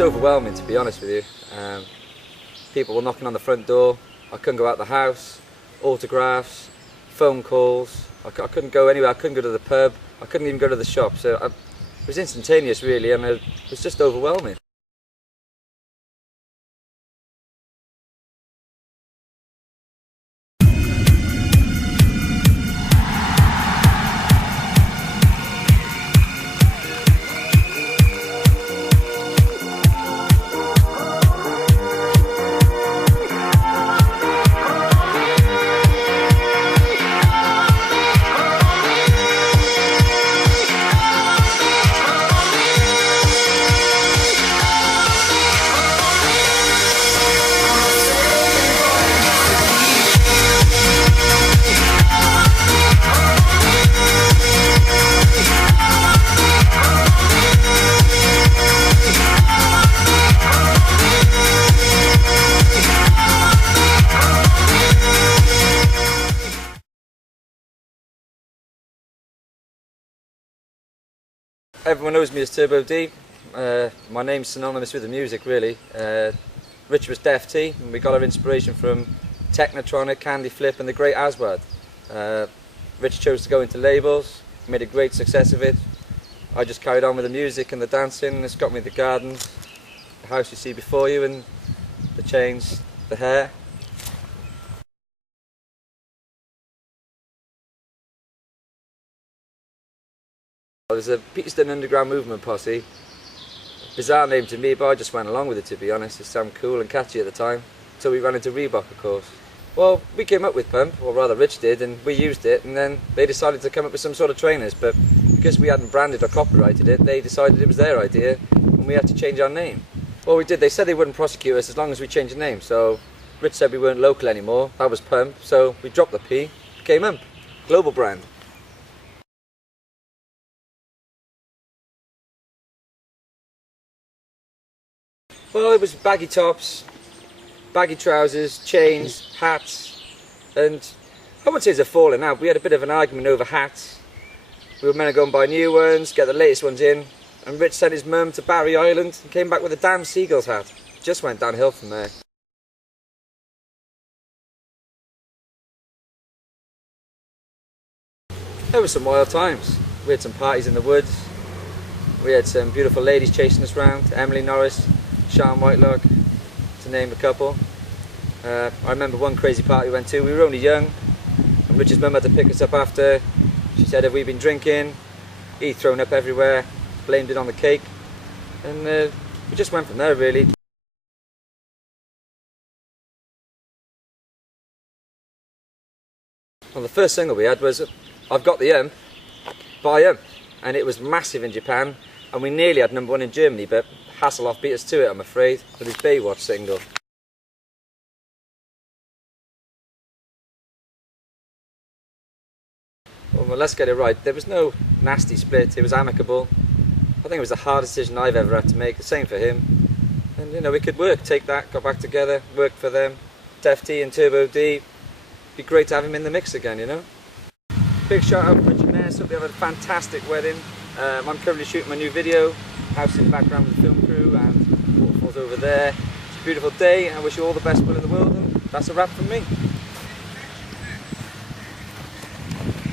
was overwhelming, to be honest with you. People were knocking on the front door. I couldn't go out the house. Autographs, phone calls. I couldn't go anywhere. I couldn't go to the pub. I couldn't even go to the shop. So it was instantaneous, really, and it was just overwhelming. Everyone knows me as Turbo D. My name's synonymous with the music, really. Rich was Def T, and we got our inspiration from Technotronic, Candy Flip and the great Aswad. Rich chose to go into labels, made a great success of it. I just carried on with the music and the dancing, and it's got me the gardens, the house you see before you, and the chains, the hair. There's a Petterson Underground Posse. Bizarre name to me, but I just went along with it, to be honest. It sounded cool and catchy at the time, until we ran into Reebok, of course. Well, we came up with P.U.M.P, or rather Rich did, and we used it, and then they decided to come up with some sort of trainers, but because we hadn't branded or copyrighted it, they decided it was their idea, and we had to change our name. Well, we did. They said they wouldn't prosecute us as long as we changed the name, so Rich said we weren't local anymore. That was P.U.M.P, so we dropped the P, became M.P, global brand. Well, it was baggy tops, baggy trousers, chains, hats, and I wouldn't say it's a falling out. We had a bit of an argument over hats. We were meant to go and buy new ones, get the latest ones in, and Rich sent his mum to Barry Island and came back with a damn seagulls hat. Just went downhill from there. There were some wild times. We had some parties in the woods. We had some beautiful ladies chasing us around, Emily Norris, Sean Whitelock, to name a couple. I remember one crazy party we went to. We were only young, and Richard's mum had to pick us up after. She said, "Have we been drinking?" He'd thrown up everywhere, blamed it on the cake, and we just went from there, really. Well, the first single we had was "I've Got the M" by M, and it was massive in Japan, and we nearly had #1 in Germany, but Hasselhoff beat us to it, I'm afraid, with his Baywatch single. Well, let's get it right. There was no nasty split, it was amicable. I think it was the hardest decision I've ever had to make, the same for him. And you know, we could work, take that, go back together, work for them. Def T and Turbo D, be great to have him in the mix again, you know. Big shout out to Richie and Hope they have a fantastic wedding. I'm currently shooting my new video, house in the background with the film crew and waterfalls over there. It's a beautiful day, and I wish you all the best will in the world, and that's a wrap from me.